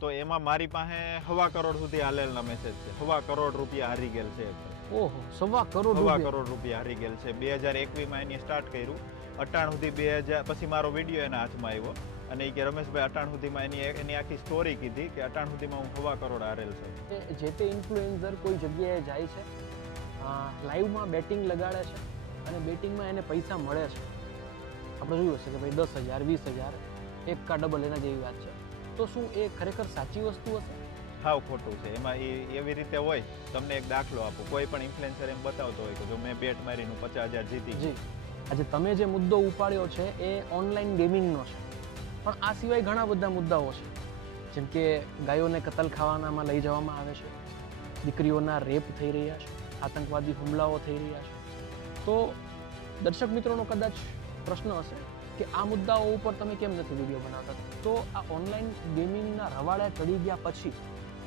તો એમાં મારી પાસે 1.25 કરોડ સુધી હાલેલના મેસેજ છે. 1.25 કરોડ રૂપિયા હારી ગયેલ છે. ઓહો, 1.25 કરોડ 1.25 કરોડ રૂપિયા હારી ગયેલ છે. 2021 માં એની સ્ટાર્ટ કર્યું, અટાણ સુધી 2000 પછી મારો વિડીયો એના હાથમાં આવ્યો અને એ કે રમેશભાઈ અટાણ સુધીમાં એની આખી સ્ટોરી કીધી કે અટાણ સુધીમાં હું 1.25 કરોડ હારેલ છે. જે તે ઇન્ફ્લુએન્સર કોઈ જગ્યાએ જાય છે, લાઈવમાં બેટિંગ લગાડે છે અને બેટિંગમાં એને પૈસા મળે છે. આપણે જોયું હશે કે ભાઈ 10,000 20,000 એક કા ડબલ એના જેવી વાત છે. તો શું એ ખરેખર સાચી વસ્તુ હશે? હાવ ખોટું છે. એમાં એવી રીતે હોય, તમને એક દાખલો આપો. કોઈ પણ ઇન્ફ્લુએન્સર એમ બતાવતો હોય કે જો મેં બેટ મારીને 50,000 જીતી જી, આજે તમે જે મુદ્દો ઉપાડ્યો છે એ ઓનલાઈન ગેમિંગનો છે, પણ આ સિવાય ઘણા બધા મુદ્દાઓ છે. જેમ કે ગાયોને કતલખાનામાં લઈ જવામાં આવે છે, દીકરીઓના રેપ થઈ રહ્યા છે, આતંકવાદી હુમલાઓ થઈ રહ્યા છે. તો દર્શક મિત્રોનો કદાચ પ્રશ્ન હશે કે આ મુદ્દાઓ ઉપર તમે કેમ નથી વિડીયો બનાવતા? તો આ ઓનલાઈન ગેમિંગના રવાડે ચડી ગયા પછી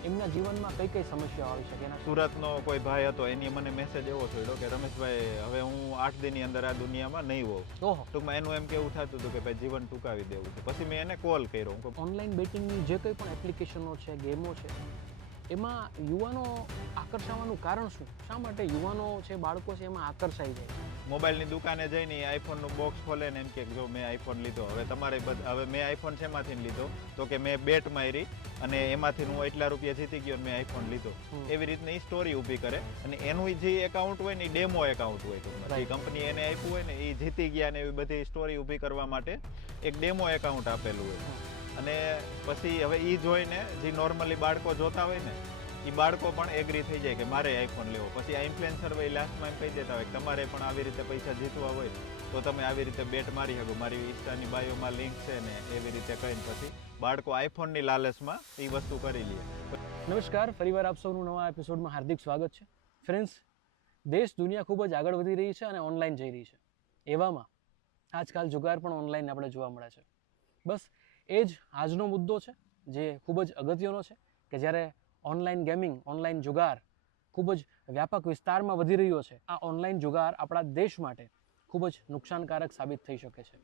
એમના જીવનમાં કઈ કઈ સમસ્યાઓ આવી શકે? એના સુરતનો કોઈ ભાઈ હતો, એની મને મેસેજ એવો થયો કે રમેશભાઈ હવે હું 8 દિનની અંદર આ દુનિયામાં નહીં હોઉં. ઓહો, ટૂંકમાં એનું એમ કેવું થતું હતું કે ભાઈ જીવન ટૂંકાવી દેવું છે. પછી મેં એને કોલ કર્યો. હું કહું, ઓનલાઈન બેટિંગની જે કંઈ પણ એપ્લિકેશનો છે, ગેમો છે, એમાં યુવાનો આકર્ષાવાનું કારણ શું? શા માટે યુવાનો છે, બાળકો છે, એમાં આકર્ષાઈ જાય? મોબાઈલની દુકાને જઈને આઈફોનનું બોક્સ ખોલે ને એમ કે જો મેં આઈફોન લીધો, હવે તમારે હવે મેં આઈફોન શેમાંથી લીધો? તો કે મેં બેટ મારી અને એમાંથી હું એટલા રૂપિયા જીતી ગયો અને મેં આઈફોન લીધો. એવી રીતની સ્ટોરી ઊભી કરે અને એનું જે એકાઉન્ટ હોય ને એ ડેમો એકાઉન્ટ હોય. ટૂંકમાં જે કંપની એને આપ્યું હોય ને એ જીતી ગયા ને એવી બધી સ્ટોરી ઊભી કરવા માટે એક ડેમો એકાઉન્ટ આપેલું હોય. અને પછી હવે એ જોઈને જે નોર્મલી બાળકો જોતા હોય ને એ બાળકો પણ એગ્રી થઈ જાય કે મારે આઈફોન લેવો. પછી આ ઇન્ફ્લુએન્સર ભાઈ લાસ્ટમાં એમ કહી દેતા હોય કે તમારે પણ આવી રીતે પૈસા જીતવા હોય તો તમે આવી રીતે બેટ મારી શકો, મારી ઇન્સ્ટાની બાયોમાં લિંક છે ને, એવી રીતે કહીને પછી બાળકો આઈફોનની લાલચમાં એ વસ્તુ કરી લે. નમસ્કાર, ફરીવાર આપ સૌનું નવા એપિસોડમાં હાર્દિક સ્વાગત છે. ફ્રેન્ડ્સ, દેશ દુનિયા ખૂબ જ આગળ વધી રહી છે અને ઓનલાઈન જઈ રહી છે. એવામાં આજકાલ જુગાર પણ ઓનલાઈન આપણે જોવા મળે છે. બસ એ જ આજનો મુદ્દો છે જે ખૂબ જ અગત્યનો છે કે જ્યારે ઓનલાઈન ગેમિંગ, ઓનલાઈન જુગાર ખૂબ જ વ્યાપક વિસ્તારમાં વધી રહ્યો છે. આ ઓનલાઈન જુગાર આપણા દેશ માટે ખૂબ જ નુકસાનકારક સાબિત થઈ શકે છે.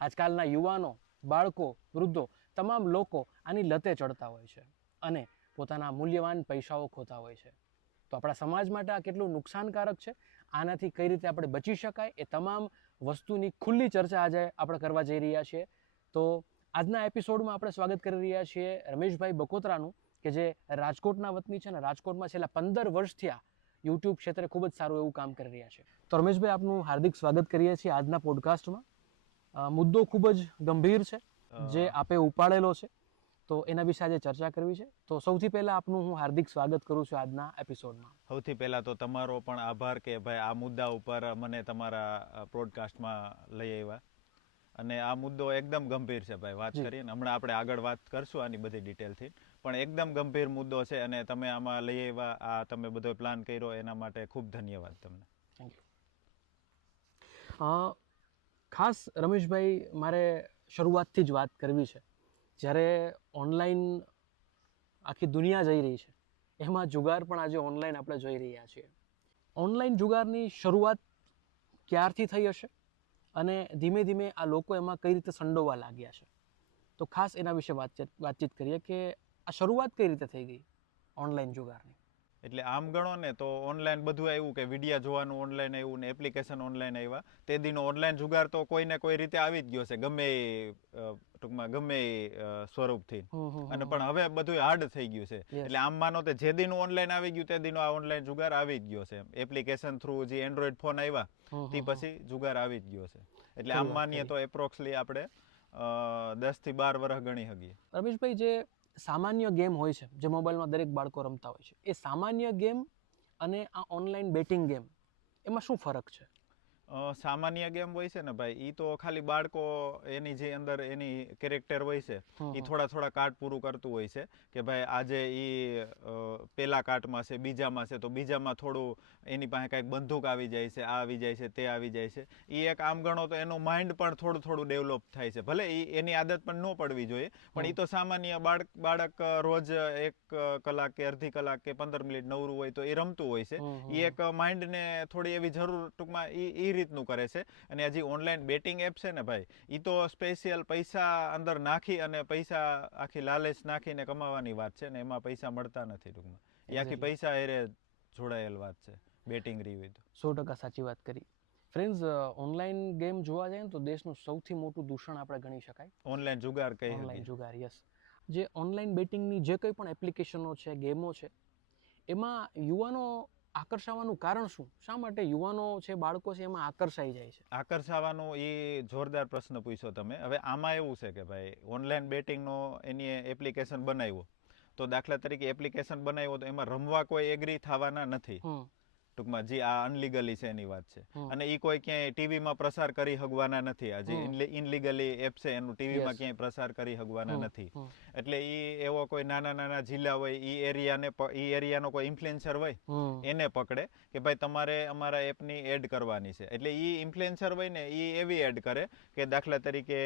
આજકાલના યુવાનો, બાળકો, વૃદ્ધો, તમામ લોકો આની લતે ચડતા હોય છે અને પોતાના મૂલ્યવાન પૈસાઓ ખોતા હોય છે. તો આપણા સમાજ માટે આ કેટલું નુકસાનકારક છે, આનાથી કઈ રીતે આપણે બચી શકાય, એ તમામ વસ્તુની ખુલ્લી ચર્ચા આજે આપણે કરવા જઈ રહ્યા છીએ. તો આજના એપિસોડમાં આપણે સ્વાગત કરી રહ્યા છીએ રમેશભાઈ બકોત્રાનું, કે જે રાજકોટના વતની છે ને રાજકોટમાં છેલ્લા 15 વર્ષથી આ યુટ્યુબ ક્ષેત્રે ખૂબ જ સારું એવું કામ કરી રહ્યા છે. તો રમેશભાઈ, આપનું હાર્દિક સ્વાગત કરીએ છીએ આજના પોડકાસ્ટમાં. મુદ્દો ખૂબ જ ગંભીર છે જે આપે ઉપાડેલો છે, તો એના વિશે આજે ચર્ચા કરવી છે. તો સૌથી પહેલા આપનું હું હાર્દિક સ્વાગત કરું છું આજના એપિસોડમાં. સૌથી પહેલા તો તમારો પણ આભાર કે ભાઈ આ મુદ્દા ઉપર મને તમારા પોડકાસ્ટમાં લઈ આવ્યા. અને આ મુદ્દો એકદમ ગંભીર છે ભાઈ, વાત કરીએ ને હમણાં આપણે આગળ વાત કરશું આની બધી ડિટેલથી, પણ એકદમ ગંભીર મુદ્દો છે અને તમે આમાં લઈ આવ્યા, આ તમે બધો પ્લાન કર્યો એના માટે ખૂબ ધન્યવાદ તમને. Thank you. ખાસ રમેશભાઈ, મારે શરૂઆતથી જ વાત કરવી છે. જ્યારે ઓનલાઈન આખી દુનિયા જઈ રહી છે, એમાં જુગાર પણ આજે ઓનલાઈન આપણે જોઈ રહ્યા છીએ. ઓનલાઈન જુગારની શરૂઆત ક્યારથી થઈ હશે અને ધીમે ધીમે આ લોકો એમાં કઈ રીતે સંડોવા લાગ્યા છે? તો ખાસ એના વિશે વાતચીત કરીએ કે આ શરૂઆત કઈ રીતે થઈ ગઈ ઓનલાઈન જુગારની? એટલે આમ ગણો ને તો ઓનલાઈન બધું આવ્યું કે વિડીયા જોવાનું ઓનલાઈન આવ્યું ને એપ્લિકેશન ઓનલાઈન આવ્યા. તે દીનો ઓનલાઈન જુગાર તો કોઈને કોઈ રીતે આવી જ ગયો છે, ગમે ટૂંકમાં ગમે સ્વરૂપથી. અને પણ હવે બધું હાર્ડ થઈ ગયું છે. એટલે આમ માનો તે જે દીનું ઓનલાઈન આવી ગયું તે દીનો આ ઓનલાઈન જુગાર આવી જ ગયો છે. એપ્લિકેશન થ્રુ જે એન્ડ્રોઈડ ફોન આવ્યા તે પછી જુગાર આવી જ ગયો છે. એટલે આમ માનીએ તો એપ્રોક્સલી આપણે 10 થી 12 વર્ષ ગણી શકીએ. રમેશભાઈ, જે સામાન્ય ગેમ હોય છે જે મોબાઈલમાં દરેક બાળકો રમતા હોય છે, એ સામાન્ય ગેમ અને આ ઓનલાઈન બેટિંગ ગેમ, એમાં શું ફરક છે? સામાન્ય ગેમ હોય છે ને ભાઈ, એ તો ખાલી બાળકો એની જે અંદર એની કેરેક્ટર હોય છે એ થોડા કાર્ડ પૂરું કરતું હોય છે કે ભાઈ આજે એ પેલા કાર્ડમાં છે, બીજામાં છે, તો બીજામાં થોડું એની પાસે કાંઈક બંદૂક આવી જાય છે, આ આવી જાય છે, તે આવી જાય છે. એ એક આમ ગણો તો એનું માઇન્ડ પણ થોડું ડેવલપ થાય છે. ભલે એની આદત પણ ન પડવી જોઈએ, પણ એ તો સામાન્ય બાળક રોજ 1 કલાક કે અડધી કલાક કે 15 મિનિટ નવરું હોય તો એ રમતું હોય છે. એ એક માઇન્ડને થોડી એવી જરૂર, ટૂંકમાં એ રીતનું કરે છે. અને આ જે ઓનલાઈન બેટિંગ એપ છે ને ભાઈ, એ તો સ્પેશિયલ પૈસા અંદર નાખી અને પૈસા આખી લાલચ નાખીને કમાવાની વાત છે ને એમાં પૈસા મળતા નથી ટૂંકમાં. એ આખી પૈસા એરે જોડાયેલ વાત છે બેટિંગ રીવી તો. 100% સાચી વાત કરી. ફ્રેન્ડ્સ, ઓનલાઈન ગેમ જોવા જાય ને તો દેશનું સૌથી મોટું દૂષણ આપણે ગણી શકાય. ઓનલાઈન જુગાર કહી ઓનલાઈન શકીએ. જુગાર, યસ. જે ઓનલાઈન બેટિંગની જે કંઈ પણ એપ્લિકેશનો છે, ગેમો છે, એમાં યુવાનો આકર્ષાવાનું કારણ શું? શા માટે યુવાનો છે, બાળકો છે, એમાં આકર્ષાઈ જાય છે? આકર્ષાવાનું એ જોરદાર પ્રશ્ન પૂછ્યો તમે. હવે આમાં એવું છે કે ભાઈ ઓનલાઈન બેટિંગનો એની એપ્લિકેશન બનાવ્યો તો દાખલા તરીકે એપ્લિકેશન બનાવ્યો તો એમાં રમવા કોઈ એગ્રી થવાના નથી. ટૂંકમાં જે આ અનલીગલી છે એની વાત છે. અને એ કોઈ ક્યાંય ટીવીમાં પ્રસાર કરી હગવાના નથી. આ જે ઇનલીગલી એપ છે એનું ટીવીમાં ક્યાંય પ્રસાર કરી હગવાના નથી. એટલે એ એવો કોઈ નાના નાના જિલ્લા હોય એ એરિયાનો કોઈ ઇન્ફ્લુએન્સર હોય એને પકડે કે ભાઈ તમારે અમારા એપની એડ કરવાની છે. એટલે એ ઇન્ફ્લુએન્સર હોય ને એ એવી એડ કરે કે દાખલા તરીકે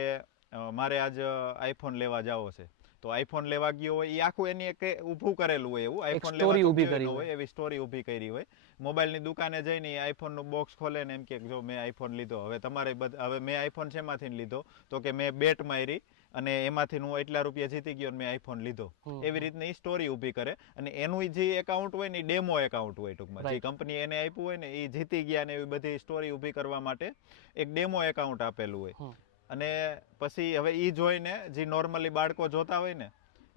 મારે આજ આઈફોન લેવા જાવો છે તો આઈફોન લેવા ગયો હોય એ આખું એની એક ઊભું કરેલું હોય એવું આઈફોન લેવા ઊભી કરી હોય એવી સ્ટોરી ઊભી કરી હોય. મોબાઈલની દુકાને જઈને આઈફોનનું બોક્સ ખોલે ને એમ કે જો મેં આઈફોન લીધો, હવે તમારે હવે મેં આઈફોન શેમાંથી લીધો તો કે મેં બેટ મારી અને એમાંથી હું એટલા રૂપિયા જીતી ગયો અને મેં આઈફોન લીધો. એવી રીતની સ્ટોરી ઊભી કરે અને એનું જે એકાઉન્ટ હોય ને એ ડેમો એકાઉન્ટ હોય ટૂંકમાં. જે કંપની એને આપ્યું હોય ને એ જીતી ગયા ને એવી બધી સ્ટોરી ઊભી કરવા માટે એક ડેમો એકાઉન્ટ આપેલું હોય. અને પછી હવે એ જોઈને જે નોર્મલી બાળકો જોતા હોય ને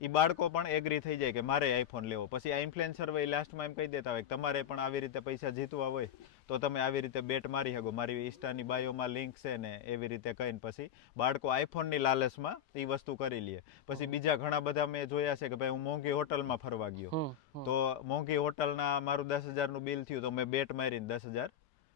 એ બાળકો પણ એગ્રી થઈ જાય કે મારે આઈફોન લેવો. પછી આ ઇન્ફ્લુએન્સર હોય લાસ્ટમાં એમ કહી દેતા હોય કે તમારે પણ આવી રીતે પૈસા જીતવા હોય તો તમે આવી રીતે બેટ મારી શકો, મારી ઇન્સ્ટાની બાયોમાં લિંક છે ને એવી રીતે કહીને પછી બાળકો આઈફોનની લાલચમાં એ વસ્તુ કરી લે. પછી બીજા ઘણા બધા મેં જોયા છે કે ભાઈ હું મોંઘી હોટલમાં ફરવા ગયો તો મોંઘી હોટલના મારું 10,000નું બિલ થયું તો મેં બેટ મારીને 10,000,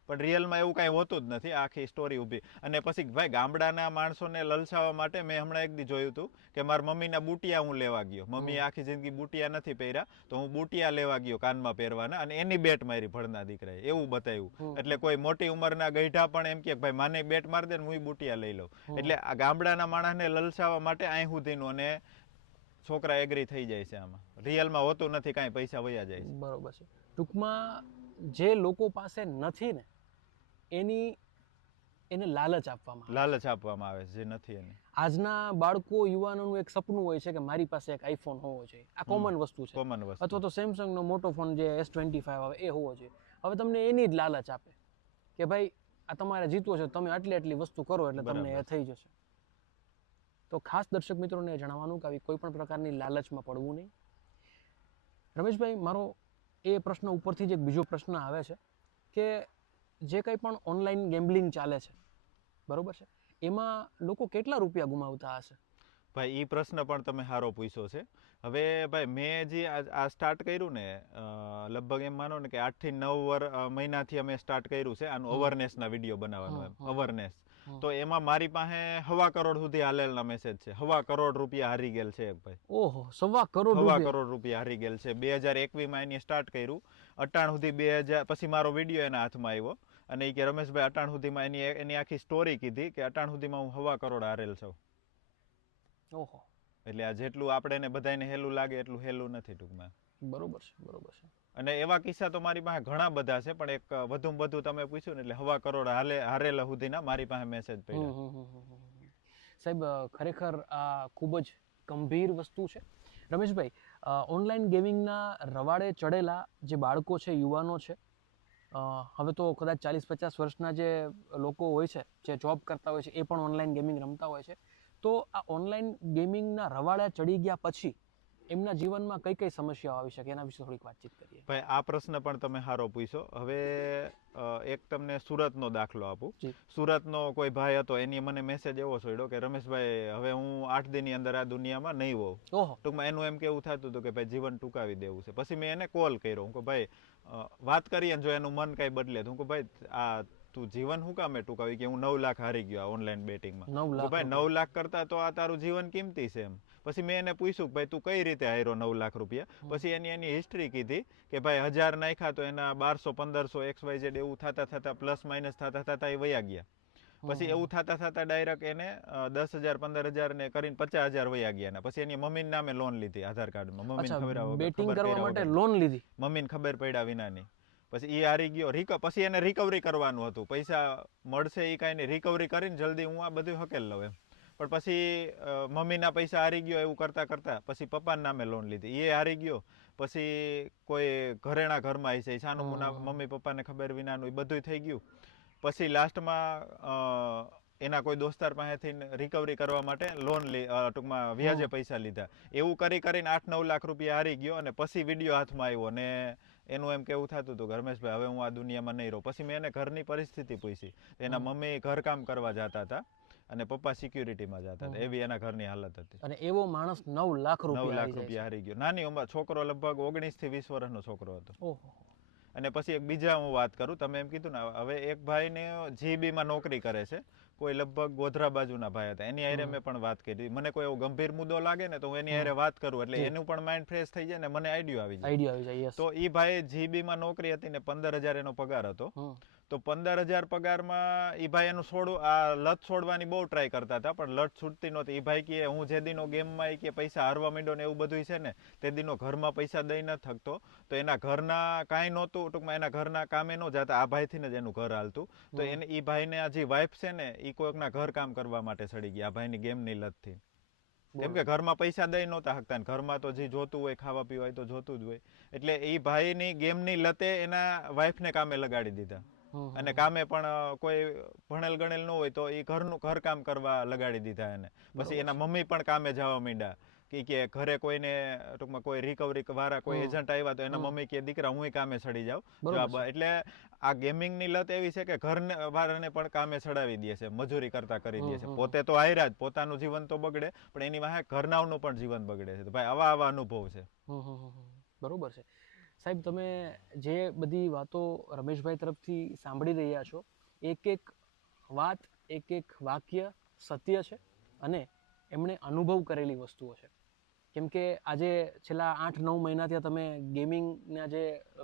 પણ રિયલમાં એવું કાંઈ હોતું જ નથી. આખી સ્ટોરી ઊભી. અને પછી ભાઈ ગામડાના માણસોને લલચાવવા માટે મેં હમણાં એક દી જોયું હતું કે મારા મમ્મીના બુટિયા હું લેવા ગયો. મમ્મીએ આખી જિંદગી બુટિયા નથી પહેર્યા તો હું બુટિયા લેવા ગયો કાનમાં પહેરવાના અને એની બેટ મારી ભણના દીકરાએ, એવું બતાવ્યું. એટલે કોઈ મોટી ઉંમરના ગઈઢા પણ એમ કે ભાઈ માને બેટ મારી દે ને હું બુટિયા લઈ લઉં. એટલે આ ગામડાના માણસને લલચાવવા માટે અહીં સુધીનું અને છોકરા એગ્રી થઈ જાય છે. આમાં રિયલમાં હોતું નથી, કાંઈ પૈસા વયા જાય છે. બરોબર છે. ટૂંકમાં જે લોકો પાસે નથી ને એને લાલચ આપવામાં આવે છે જે નથી એને. આજના બાળકો યુવાનોનું એક સપનું હોય છે કે મારી પાસે એક આઈફોન હોવો જોઈએ. આ કોમન વસ્તુ છે. અથવા તો સેમસંગનો મોટો ફોન જે S25 આવે એ હોવો જોઈએ. હવે તમને એની જ લાલચ આપે કે ભાઈ આ તમારે જીતવો છે, તમે આટલી વસ્તુ કરો એટલે તમને એ થઈ જશે. તો ખાસ દર્શક મિત્રોને જણાવવાનું કે આવી કોઈ પણ પ્રકારની લાલચમાં પડવું નહીં. રમેશભાઈ, મારો એ પ્રશ્ન ઉપરથી જ એક બીજો પ્રશ્ન આવે છે કે જે કંઈ પણ ઓનલાઈન ગેમ્બલિંગ ચાલે છે, બરોબર છે, એમાં લોકો કેટલા રૂપિયા ગુમાવતા હશે? ભાઈ એ પ્રશ્ન પણ તમે સારો પૂછ્યો છે. હવે ભાઈ મેં જે આ સ્ટાર્ટ કર્યું ને લગભગ એમ માનો ને કે 8 થી 9 મહિનાથી અમે સ્ટાર્ટ કર્યું છે આનું અવેરનેસના વિડીયો બનાવવાનું. એમ અવેરનેસ તો એમાં મારી પાસે 1.25 કરોડ સુધી હાલેલના મેસેજ છે. 1.25 કરોડ રૂપિયા હારી ગયેલ છે ભાઈ. ઓહો, 1.25 કરોડ 1.25 કરોડ રૂપિયા હારી ગયેલ છે. 2021માં એની સ્ટાર્ટ કર્યું. અટાણ સુધી 2000 પછી મારો વિડીયો એના હાથમાં આવ્યો અને એ કે રમેશભાઈ અટાણ સુધીમાં એની આખી સ્ટોરી કીધી કે અટાણ સુધીમાં હું 1.25 કરોડ હારેલ છું. ઓહો. એટલે આ જેટલું આપણે એને બધાને હેલું લાગે એટલું હેલું નથી ટૂંકમાં. બરોબર છે. અને એવા કિસ્સા તો મારી પાસે ઘણા બધા છે, પણ એક વધુમાં વધુ તમે પૂછ્યું ને એટલે 1.25 કરોડ હારેલા સુધીના મારી પાસે મેસેજ પડ્યા. સાહેબ, ખરેખર આ ખૂબ જ ગંભીર વસ્તુ છે. રમેશભાઈ, ઓનલાઈન ગેમિંગના રવાડે ચડેલા જે બાળકો છે, યુવાનો છે, હવે તો કદાચ 40-50 વર્ષના જે લોકો હોય છે જે જોબ કરતા હોય છે એ પણ ઓનલાઈન ગેમિંગ રમતા હોય છે. તો આ ઓનલાઈન ગેમિંગના રવાડે ચડી ગયા પછી એમના જીવનમાં કઈ કઈ સમસ્યાઓ આવી શકે એના વિશે થોડીક વાતચીત કરીએ. ભાઈ આ પ્રશ્ન પણ તમે સારો પૂછ્યો. હવે એક તમને સુરતનો દાખલો આપું. સુરતનો કોઈ ભાઈ હતો, એની મને મેસેજ એવો છોડ્યો કે રમેશભાઈ હવે હું 8 દિનની અંદર આ દુનિયામાં નહીં હોઉં. ટૂંકમાં એનું એમ કેવું થતું હતું કે ભાઈ જીવન ટૂંકાવી દેવું છે. પછી મેં એને કોલ કર્યો. હું કહું ભાઈ વાત કરીએ જો એનું મન કાંઈ બદલે તો હું કહું ભાઈ આ તું જીવન શું કામે ટૂંકાવી કે હું 9 લાખ હારી ગયો ઓનલાઈન બેટિંગમાં. ભાઈ 9 લાખ કરતા તો આ તારું જીવન કિંમતી છે એમ. પછી મેં એને પૂછ્યું ભાઈ તું કઈ રીતે હાર્યો 9 લાખ રૂપિયા. પછી એની હિસ્ટ્રી કીધી કે ભાઈ 1000 નાખ્યા તો એના 1200 1500 XYZ એવું થતા પ્લસ માઇનસ થતા એ વયા ગયા. પછી એવું થતા ડાયરેક્ટ એને 10,000 15,000 ને કરીને 50,000 વયા ગયા. પછી એની મમ્મીના નામે લોન લીધી આધાર કાર્ડમાં. મમ્મીને ખબર બેટિંગ કરવા માટે લોન લીધી. મમ્મીને ખબર પડ્યા વિનાની. પછી એ હારી ગયો, પછી એને રિકવરી કરવાનું હતું, પૈસા મળશે એ કાંઈ નહીં, રિકવરી કરીને જલ્દી હું આ બધું હકેલ લઉં એમ. પણ પછી મમ્મીના પૈસા હારી ગયો એવું કરતાં કરતાં પછી પપ્પાના નામે લોન લીધી, એ હારી ગયો. પછી કોઈ ઘરેણા ઘરમાં છે સાનું મુના મમ્મી પપ્પાને ખબર વિનાનું એ બધું થઈ ગયું. પછી લાસ્ટમાં એના કોઈ દોસ્તાર પાસેથી રિકવરી કરવા માટે લોન ટૂંકમાં વ્યાજે પૈસા લીધા. એવું કરીને 8-9 લાખ રૂપિયા હારી ગયો. અને પછી વિડીયો હાથમાં આવ્યો ને એનું એમ કેવું થતું હતું કે રમેશભાઈ હવે હું આ દુનિયામાં નહીં રહું. પછી મેં એને ઘરની પરિસ્થિતિ પૂછી, એના મમ્મી ઘરકામ કરવા જતા હતા અને પપ્પા સિક્યુરિટીમાં જતા હતા, એવી એના ઘરની હાલત હતી. અને એવો માણસ 9 લાખ 9 લાખ રૂપિયા હારી ગયો. નાની ઉંમર, છોકરો લગભગ 19 થી 20 વર્ષનો છોકરો હતો. ઓહો. અને પછી એક બીજા હું વાત કરું, તમે એમ કીધું ને, હવે એક ભાઈને જીબીમાં નોકરી કરે છે, કોઈ લગભગ ગોધરા બાજુના ભાઈ હતા, એની હારે મેં પણ વાત કરી. મને કોઈ એવો ગંભીર મુદ્દો લાગે ને તો હું એની હારે વાત કરું, એટલે એનું પણ માઇન્ડ ફ્રેશ થઈ જાય ને મને આઈડિયો આવી જાય. તો એ ભાઈ જીબીમાં નોકરી હતી ને 15,000 એનો પગાર હતો. તો 15,000 પગારમાં એ ભાઈ એનું લત છોડવાની બહુ ટ્રાય કરતા હતા, પણ લત છૂટતી નહોતી. એ ભાઈ કે હું જે દિનો ગેમમાં કે પૈસા હારવા માંડ્યો ને એવું બધું છે ને, તે દિનો ઘરમાં પૈસા દઈ ન થકતો. તો એના ઘરના કાંઈ નહોતું, ટૂંકમાં એના ઘરના કામે ન જતા, આ ભાઈથી જ એનું ઘર હાલતું. તો એને એ ભાઈને આ જે વાઇફ છે ને એ કોઈકના ઘર કામ કરવા માટે ચડી ગયા આ ભાઈની ગેમની લતથી. કેમ કે ઘરમાં પૈસા દઈ નહોતા શકતા ને ઘરમાં તો જે જોતું હોય ખાવા પીવા તો જોતું જ હોય. એટલે એ ભાઈની ગેમની લતે એના વાઇફને કામે લગાડી દીધા. અને કામે પણ કોઈ ભણેલ ગણેલ ન હોય તો એ ઘર કામ કરવા લગાડી દીધા એને. પછી એના મમ્મી પણ કામે જવા માંડ્યા કે ઘરે કોઈને ટૂંકમાં કોઈ રિકવરી વાળા કોઈ એજન્ટ આવ્યા તો એના મમ્મી કે દીકરા હું કામે ચડી જાઉં. એટલે આ ગેમિંગની લત એવી છે કે ઘર વાળાને પણ કામે ચડાવી દે છે, મજૂરી કરતા કરી દે છે. પોતે તો હાર્યા જ, પોતાનું જીવન તો બગડે પણ એની વાહે ઘરનાઓનું પણ જીવન બગડે છે. તો ભાઈ આવા અનુભવ છે. બરોબર છે સાહેબ. તમે જે બધી વાતો રમેશભાઈ તરફથી સાંભળી રહ્યા છો, એક વાત, એક વાક્ય સત્ય છે અને એમણે અનુભવ કરેલી વસ્તુઓ છે. કેમ કે આજે છેલ્લા 8-9 મહિનાથી તમે ગેમિંગના જે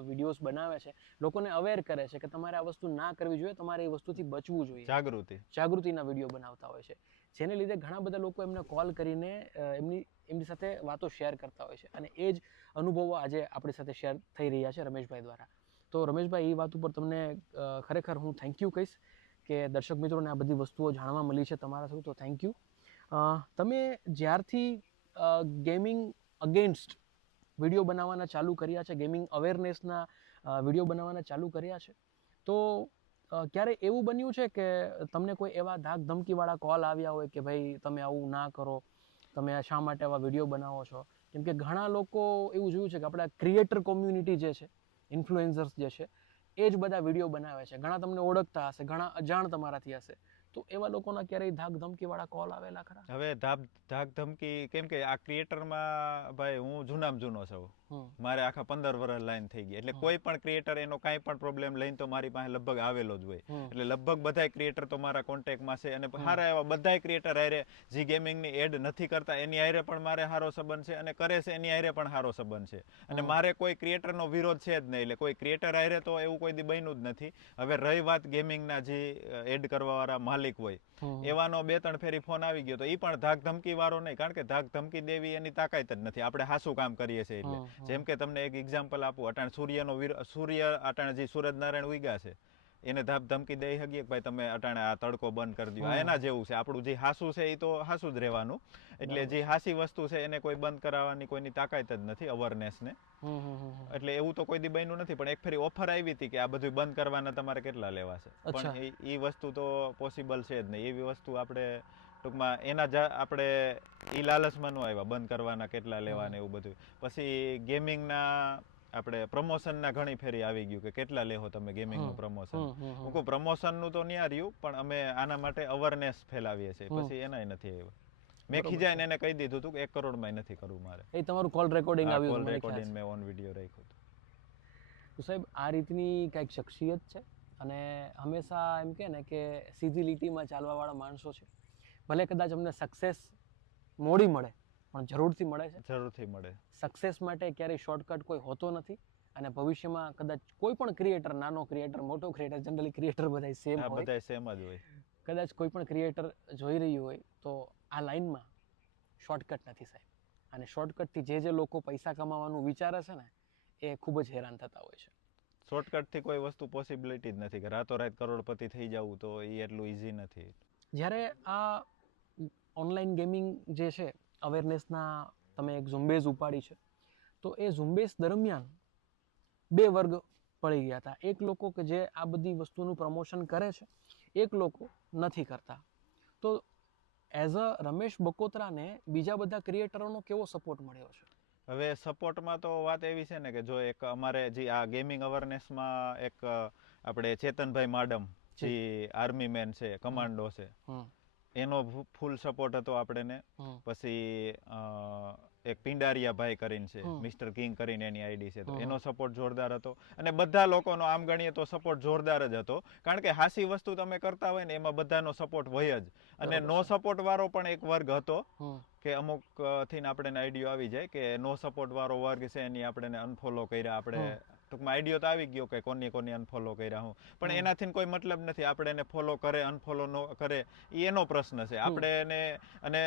વિડીયોઝ બનાવે છે, લોકોને અવેર કરે છે કે તમારે આ વસ્તુ ના કરવી જોઈએ, તમારે એ વસ્તુથી બચવું જોઈએ. જાગૃતિના વિડીયો બનાવતા હોય છે, જેને લીધે ઘણા બધા લોકો એમને કોલ કરીને એમની સાથે વાતો શેર કરતા હોય છે. અને એ જ અનુભવો આજે આપણી સાથે શેર થઈ રહ્યા છે રમેશભાઈ દ્વારા. તો રમેશભાઈ, એ વાત ઉપર તમને ખરેખર હું થેન્ક યુ કહીશ કે દર્શક મિત્રોને આ બધી વસ્તુઓ જાણવા મળી છે તમારા થ્રુ, તો થેન્ક યુ. તમે જ્યારથી ગેમિંગ અગેન્સ્ટ વિડીયો બનાવવાના ચાલુ કર્યા છે, ગેમિંગ અવેરનેસના વિડીયો બનાવવાના ચાલુ કર્યા છે, તો ક્યારે એવું બન્યું છે કે તમને કોઈ એવા ધાક ધમકીવાળા કોલ આવ્યા હોય કે ભાઈ તમે આવું ના કરો, તમે શા માટે આવા વિડીયો બનાવો છો? કેમ કે ઘણા લોકો એવું જોયું છે કે આપણા ક્રિએટર કોમ્યુનિટી જે છે, ઇન્ફ્લુએન્સર્સ જે છે, એ જ બધા વિડીયો બનાવે છે. ઘણા તમને ઓળખતા હશે, ઘણા અજાણ તમારાથી હશે. તો એવા લોકોના ક્યારેય ધાક ધમકીવાળા કોલ આવેલા ખરા? હવે ધાક ધમકી, કેમ કે આ ક્રિએટરમાં ભાઈ હું જૂનામાં જૂનો છું, મારે આખા 15 વર્ષ લાઈન થઈ ગઈ. એટલે કોઈ પણ ક્રિએટર એનો કાંઈ પણ પ્રોબ્લેમ લઈને તો મારી પાસે લગભગ આવેલો જ હોય. એટલે લગભગ બધાય ક્રિએટર તો મારા કોન્ટેક્ટમાં છે. અને સારા એવા બધાય ક્રિએટર હારે જે ગેમિંગની એડ નથી કરતા એની હારે પણ મારે સારો સંબંધ છે, અને કરે છે એની હારે પણ સારો સંબંધ છે. અને મારે કોઈ ક્રિએટરનો વિરોધ છે જ નહીં. એટલે કોઈ ક્રિએટર હારે તો એવું કોઈ દી બન્યું જ નથી. હવે રહી વાત ગેમિંગના જે એડ કરવાવાળા માલિક હોય, એવાનો 2-3 ફેરી ફોન આવી ગયો, તો એ પણ ધાક ધમકી વાળો નહીં. કારણ કે ધાક ધમકી દેવી એની તાકાત જ નથી. આપણે હાસું કામ કરીએ છીએ એટલે. જેમ કે તમને એક એક્ઝામ્પલ આપું, અટાણ સૂર્ય અટાણ જે સૂરજનારાયણ ઉગ્યા છે એને ધાક ધમકી દઈ શકીએ કે ભાઈ તમે અટાણે આ તડકો બંધ કરી દો. એના જેવું છે. આપણું જે હાસું છે એ તો હાસું જ રહેવાનું. એટલે જે હાસી વસ્તુ છે એને કોઈ બંધ કરાવવાની કોઈની તાકાત જ નથી, અવેરનેસને. એટલે એવું તો કોઈ દી બન્યું નથી. પણ એક ફેરી ઓફર આવી હતી કે આ બધું બંધ કરવાના તમારે કેટલા લેવા છે, પણ એ વસ્તુ તો પોસિબલ છે જ નહીં. એવી વસ્તુ આપણે ટૂંકમાં આપણે એ લાલચમાં ન આવ્યા બંધ કરવાના કેટલા લેવાના એવું બધું. પછી ગેમિંગના આપણે પ્રમોશનના ઘણી ફેરી આવી ગયું કે કેટલા લેહો તમે ગેમિંગનું પ્રમોશન. હું કહું પ્રમોશનનું તો ન્યા રહ્યું, પણ અમે આના માટે અવેરનેસ ફેલાવીએ છીએ. પછી એનાય નથી આવ્યું. મેં ખીજાઈને એને કહી દીધું હતું કે 1 કરોડમાં નથી કરવું મારે. એ તમારું કોલ રેકોર્ડિંગ આવ્યું, કોલ રેકોર્ડિંગ મેં ઓન વિડીયો રાખ્યું હતું. તો સાહેબ, આ રીતની કંઈક શખ્સિયત છે અને હંમેશા એમ કહે ને કે સીધી લીટીમાં ચાલવાવાળા માણસો છે. ભલે કદાચ અમને સક્સેસ મોડી મળે પણ જરૂરથી મળે છે. જરૂરથી મળે. સક્સેસ માટે ક્યારેય શોર્ટકટ કોઈ હોતો નથી. અને ભવિષ્યમાં કદાચ કોઈ પણ ક્રિએટર, નાનો ક્રિએટર, મોટો ક્રિએટર, જનરલી ક્રિએટર બધા સેમ હોય, બધા સેમ જ હોય. કદાચ કોઈ પણ ક્રિએટર જોઈ રહ્યું હોય તો આ લાઈનમાં શોર્ટકટ નથી સાહેબ. અને શોર્ટકટથી જે લોકો પૈસા કમાવાનું વિચારે છે ને, એ ખૂબ જ હેરાન થતા હોય છે. શોર્ટકટથી કોઈ વસ્તુ પોસિબિલિટી જ નથી કે રાતોરાત કરોડપતિ થઈ જવું તો એ એટલું ઇઝી નથી. જ્યારે આ ઓનલાઈન ગેમિંગ જે છે અવેરનેસના તમે એક ઝુંબેશ ઉપાડી છે, તો એ ઝુંબેશ દરમિયાન બે વર્ગ પડી ગયા હતા. એક લોકો કે જે આ બધી વસ્તુનું પ્રમોશન કરે છે, એક લોકો નથી કરતા. તો એઝ અ રમેશ બકોત્રાને બીજા બધા ક્રિએટરોનો કેવો સપોર્ટ મળ્યો છે? હવે સપોર્ટમાં તો વાત એવી છે ને કે જો એક અમારે જે આ ગેમિંગ અવેરનેસમાં એક આપણે ચેતનભાઈ માડમ જે આર્મી મેન છે, કમાન્ડો છે, એનો ફૂલ સપોર્ટ હતો આપણને. પછી એક પિંડારિયા ભાઈ કરીને છે, મિસ્ટર કિંગ કરીને એની આઈડી છે, તો એનો સપોર્ટ જોરદાર હતો. અને બધા લોકોનો આમ ગણીએ તો સપોર્ટ જોરદાર જ હતો, કારણ કે હાસી વસ્તુ તમે કરતા હોય ને એમાં બધાનો સપોર્ટ હોય જ. અને નો સપોર્ટ વાળો પણ એક વર્ગ હતો કે અમુક થી આપણે આઈડિયો આવી જાય કે નો સપોર્ટ વાળો વર્ગ છે એની આપણે અનફોલો કર્યા, આપણે ટૂંકમાં આઈડિયો તો આવી ગયો કે કોની અનફોલો કર્યા હું, પણ એનાથી કોઈ મતલબ નથી. આપણે એને ફોલો કરે અનફોલો ન કરે એ એનો પ્રશ્ન છે. આપણે એને અને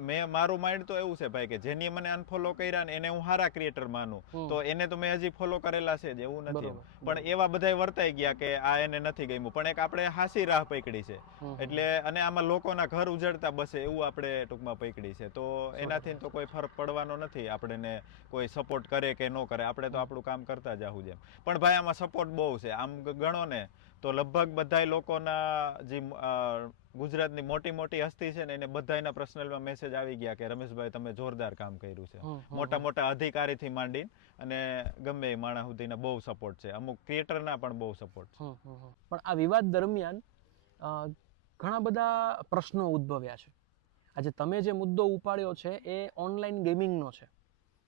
મેં મારું માઇન્ડ તો એવું છે ભાઈ કે જેની મને અનફોલો કર્યા ને એને હું સારા ક્રિએટર માનું, તો એને તો મેં હજી ફોલો કરેલા છે જ, એવું નથી. પણ એવા બધાય વર્તાઈ ગયા કે આ એને નથી ગમ્યું, પણ એક આપણે હાસી રાહ પકડી છે. એટલે અને આમાં લોકોના ઘર ઉજળતા બસે એવું આપણે ટૂંકમાં પકડી છે. તો એનાથી તો કોઈ ફરક પડવાનો નથી આપણને કોઈ સપોર્ટ કરે કે ન કરે, આપણે તો આપણું કામ કરતા જાવું જેમ. પણ ભાઈ આમાં સપોર્ટ બહુ છે. આમ ગણો ને તો લગભગ બધાય લોકોના જે ગુજરાતની મોટી હસ્તી છે ને એને બધાયના પર્સનલમાં મેસેજ આવી ગયા કે રમેશભાઈ તમે જોરદાર કામ કર્યું છે. મોટા અધિકારીથી માંડીને અને ગમે એ માણસ સુધીના બહુ સપોર્ટ છે. અમુક ક્રિએટરના પણ બહુ સપોર્ટ છે. પણ આ વિવાદ દરમિયાન ઘણા બધા પ્રશ્નો ઉદ્ભવ્યા છે. આજે તમે જે મુદ્દો ઉપાડ્યો છે એ ઓનલાઈન ગેમિંગનો છે,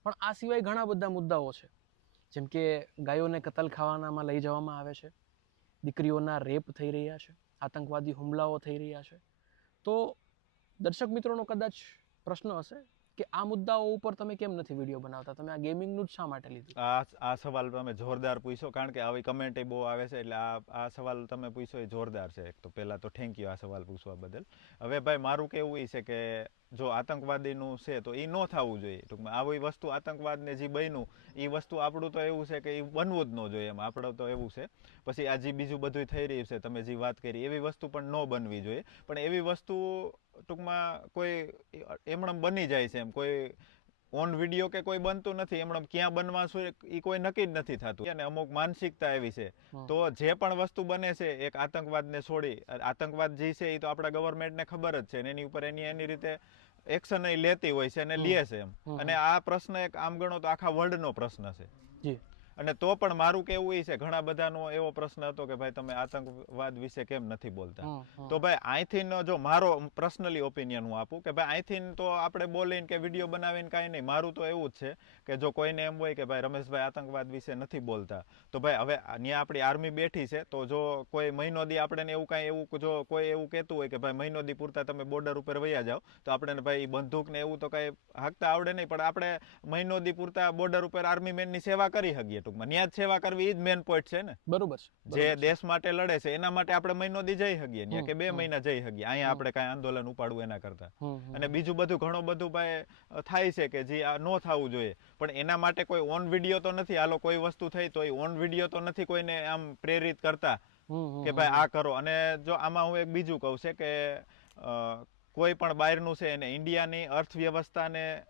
પણ આ સિવાય ઘણા બધા મુદ્દાઓ છે, જેમ કે ગાયોને કતલખાનામાં લઈ જવામાં આવે છે, દીકરીઓના રેપ થઈ રહ્યા છે, આતંકવાદી હુમલાઓ થઈ રહ્યા છે. તો દર્શક મિત્રોનો કદાચ પ્રશ્ન હશે કે આ મુદ્દાઓ ઉપર તમે કેમ નથી વિડીયો બનાવતા, તમે આ ગેમિંગનું જ શા માટે લીધું? આ સવાલ તમે જોરદાર પૂછ્યો, કારણ કે આવી કમેન્ટ બહુ આવે છે. એટલે આ સવાલ તમે પૂછ્યો એ જોરદાર છે. એક તો પહેલા તો થેન્ક યુ આ સવાલ પૂછવા બદલ. હવે ભાઈ મારું કેવું એ છે કે જો આતંકવાદીનું છે તો એ ન થવું જોઈએ. ટૂંકમાં આવી વસ્તુ આતંકવાદને જે બન્યું એ વસ્તુ આપણું તો એવું છે કે એ બનવું જ ન જોઈએ. એમ આપણું તો એવું છે. પછી આ જે બીજું બધું થઈ રહ્યું છે તમે જે વાત કરી એવી વસ્તુ પણ ન બનવી જોઈએ. પણ એવી વસ્તુ ટૂંકમાં કોઈ એમણમ બની જાય છે. એમ કોઈ ઓન વિડીયો કે કોઈ બનતું નથી, એમણે ક્યાં બનવા શું એ કોઈ નક્કી જ નથી થતું. અને અમુક માનસિકતા એવી છે. તો જે પણ વસ્તુ બને છે એક આતંકવાદને છોડી, આતંકવાદ જે છે એ તો આપણા ગવર્મેન્ટને ખબર જ છે, એની ઉપર એની રીતે એક્શન એ લેતી હોય છે અને લે છે એમ. અને આ પ્રશ્ન એક આમ ગણો તો આખા વર્લ્ડનો પ્રશ્ન છે. અને તો પણ મારું કેવું એ છે, ઘણા બધાનો એવો પ્રશ્ન હતો કે ભાઈ તમે આતંકવાદ વિશે કેમ નથી બોલતા. તો ભાઈ અહીંથી જો મારો પર્સનલી ઓપિનિયન હું આપું કે ભાઈ અહીંથી તો આપણે બોલીને કે વિડીયો બનાવીને કાંઈ નહીં. મારું તો એવું જ છે કે જો કોઈને એમ હોય કે ભાઈ રમેશભાઈ આતંકવાદ વિશે નથી બોલતા, તો ભાઈ હવે ત્યાં આપણી આર્મી બેઠી છે, તો જો કોઈ મહિનો દી આપણે એવું કાંઈ એવું જો કોઈ એવું કહેતું હોય કે ભાઈ મહિનો દી પૂરતા તમે બોર્ડર ઉપર વયા જાઓ, તો આપણે ભાઈ બંદૂક ને એવું તો કાંઈ હાંકતા આવડે નહીં, પણ આપણે મહિનો દી પૂરતા બોર્ડર ઉપર આર્મી મેનની સેવા કરી શકીએ. ટૂંકમાં ત્યાં જ સેવા કરવી એ જ મેન પોઈન્ટ છે ને. બરોબર છે. જે દેશ માટે લડે છે એના માટે આપણે મહિનો દી જઈ શકીએ ત્યાં, કે 2 મહિના જઈ શકીએ. અહીંયા આપણે કાંઈ આંદોલન ઉપાડવું એના કરતા. અને બીજું બધું ઘણું બધું ભાઈ થાય છે કે જે આ ન થવું જોઈએ, પણ એના માટે કોઈ ઓન વિડીયો તો નથી. હાલો કોઈ વસ્તુ થઈ તો એ ઓન વિડીયો તો નથી કોઈને આમ પ્રેરિત કરતા કે ભાઈ આ કરો. અને જો આમાં હું એક બીજું કહું છે કે કોઈ પણ બહારનું છે એને ઇન્ડિયાની અર્થવ્યવસ્થાને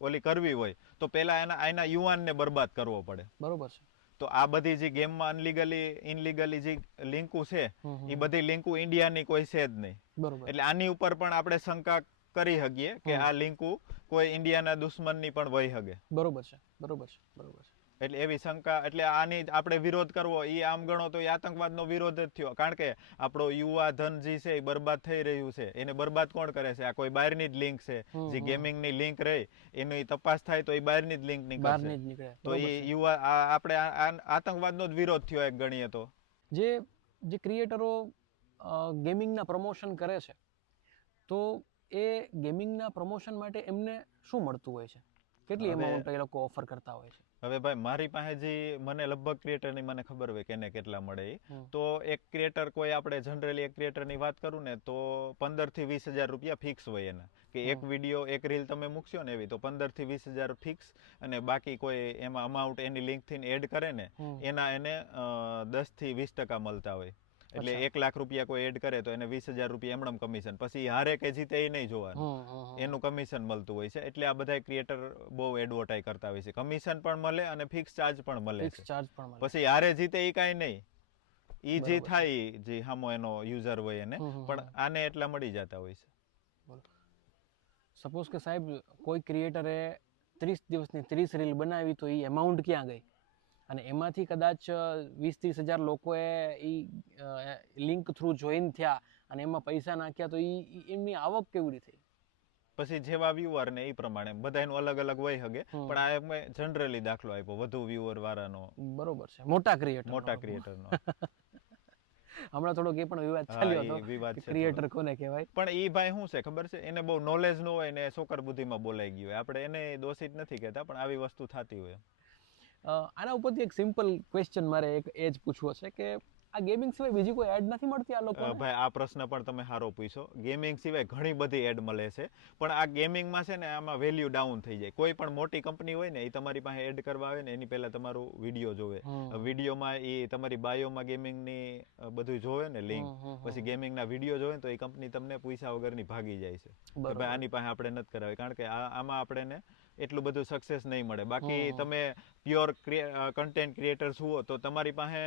ઓલી કરવી હોય તો પહેલા એના યુવાનને બરબાદ કરવો પડે. બરોબર છે. તો આ બધી જે ગેમમાં ઇનલીગલી જે લિંકુ છે એ બધી લિંકુ ઇન્ડિયાની કોઈ છે જ નહીં. એટલે આની ઉપર પણ આપણે શંકા કરી શકીએ કે આ લિંકુ કોઈ ઇન્ડિયાના દુશ્મનની પણ વહી શકે. બરોબર છે. બરોબર છે. બરોબર છે. એટલે એવી શંકા, એટલે આની આપણે વિરોધ કરવો એ આમ ગણો તો એ આતંકવાદનો વિરોધ જ થયો. કારણ કે આપણો યુવા ધન જે છે એ બરબાદ થઈ રહ્યું છે. એને બરબાદ કોણ કરે છે? આ કોઈ બહારની જ લિંક છે. જે ગેમિંગની લિંક રહી એની તપાસ થાય તો એ બહારની જ લિંક નીકળશે. તો એ યુવા આપણે આતંકવાદનો જ વિરોધ થયો એક ગણીએ તો. જે ક્રિએટરો ગેમિંગના પ્રમોશન કરે છે, તો એ ગેમિંગના પ્રમોશન માટે એમને શું મળતું હોય છે? કેટલી હવે- એમાઉન્ટ એ લોકો ઓફર કરતા હોય છે? હવે ભાઈ મારી પાસે જે મને લગભગ ક્રિએટરની મને ખબર હોય કે એને કેટલા મળે ઈ. હમ. તો એક ક્રિએટર કોઈ આપણે જનરલી એક ક્રિએટરની વાત કરું ને તો 15 થી 20 હજાર રૂપિયા ફિક્સ હોય એના કે એક વિડીયો એક રીલ તમે મૂકશો ને એવી તો 15 થી 20 હજાર ફિક્સ અને બાકી કોઈ એમાં અમાઉન્ટ એની લિંકથી એડ કરે ને એના એને 10 થી 20% મળતા હોય. એટલે 1 લાખ રૂપિયા કોઈ એડ કરે તો એને 20 હજાર રૂપિયા એમણમ કમિશન, પછી હારે કે જીતે એ નહીં જોવાનું, એનું કમિશન મળતું હોય છે. એટલે આ બધા ક્રિએટર બહુ એડવર્ટાઇઝ કરતા હોય છે, કમિશન પણ મળે અને ફિક્સ ચાર્જ પણ મળે ફિક્સ છે. ચાર્જ પણ મળે. પછી હારે જીતે એ કાંઈ નહીં, ઈ જે થાય જે હામો એનો યુઝર હોય એને, પણ આને એટલા મળી જતા હોય છે. સપોઝ કે સાહેબ કોઈ ક્રિએટરે 30 દિવસની 30 રીલ બનાવી તો એ એમાઉન્ટ ક્યાં ગઈ, અને એમાંથી કદાચ 20-30 હજાર લોકોએ એ લિંક થ્રુ જોઈન થયા અને એમાં પૈસા નાખ્યા તો એમની આવક કેવી રીતે થઈ? પછી જેવા વ્યુઅર ને એ પ્રમાણે બધાનું અલગ અલગ હોય હગે, પણ આ મેં જનરલી દાખલો આપ્યો વધુ વ્યુઅર વાળાનો, બરોબર છે, મોટા મોટા ક્રિએટરનો. હમણાં થોડોક એ પણ વિવાદ હા, ચાલ્યો ઈ હતો વિવાદ કે છે ક્રિએટર કોને કહેવાય. પણ ઈ ભાઈ શું છે ખબર છે, એને બહુ નોલેજ ન હોય ને સોકર બુદ્ધિમાં બોલાઈ ગયું હોય. આપણે એને દોષિત નથી કહેતા, પણ આવી વસ્તુ થતી હોય. આના ઉપરથી એક સિમ્પલ ક્વેશ્ચન મારે એક એ જ પૂછવો છે કે આ ગેમિંગ સિવાય બીજી કોઈ એડ નથી મળતી આ લોકોને? ભાઈ આ પ્રશ્ન પણ તમે સારો પૂછ્યો. ગેમિંગ સિવાય ઘણી બધી એડ મળે છે, પણ આ ગેમિંગમાં છે ને આમાં વેલ્યુ ડાઉન થઈ જાય. કોઈ પણ મોટી કંપની હોય ને એ તમારી પાસે એડ કરવા આવે ને એની પહેલા તમારું વિડીયો જોવે. વિડીયોમાં એ તમારી બાયોમાં ગેમિંગની બધું જોવે ને લિંક, પછી ગેમિંગના વિડીયો જોવે ને તો એ કંપની તમને પૈસા વગરની ભાગી જાય છે કે ભાઈ આની પાસે આપણે નથી કરાવી, કારણ કે આમાં આપણને એટલું બધું સક્સેસ નહીં મળે. બાકી તમે પ્યોર કન્ટેન્ટ ક્રિએટર્સ હુઓ તો તમારી પાસે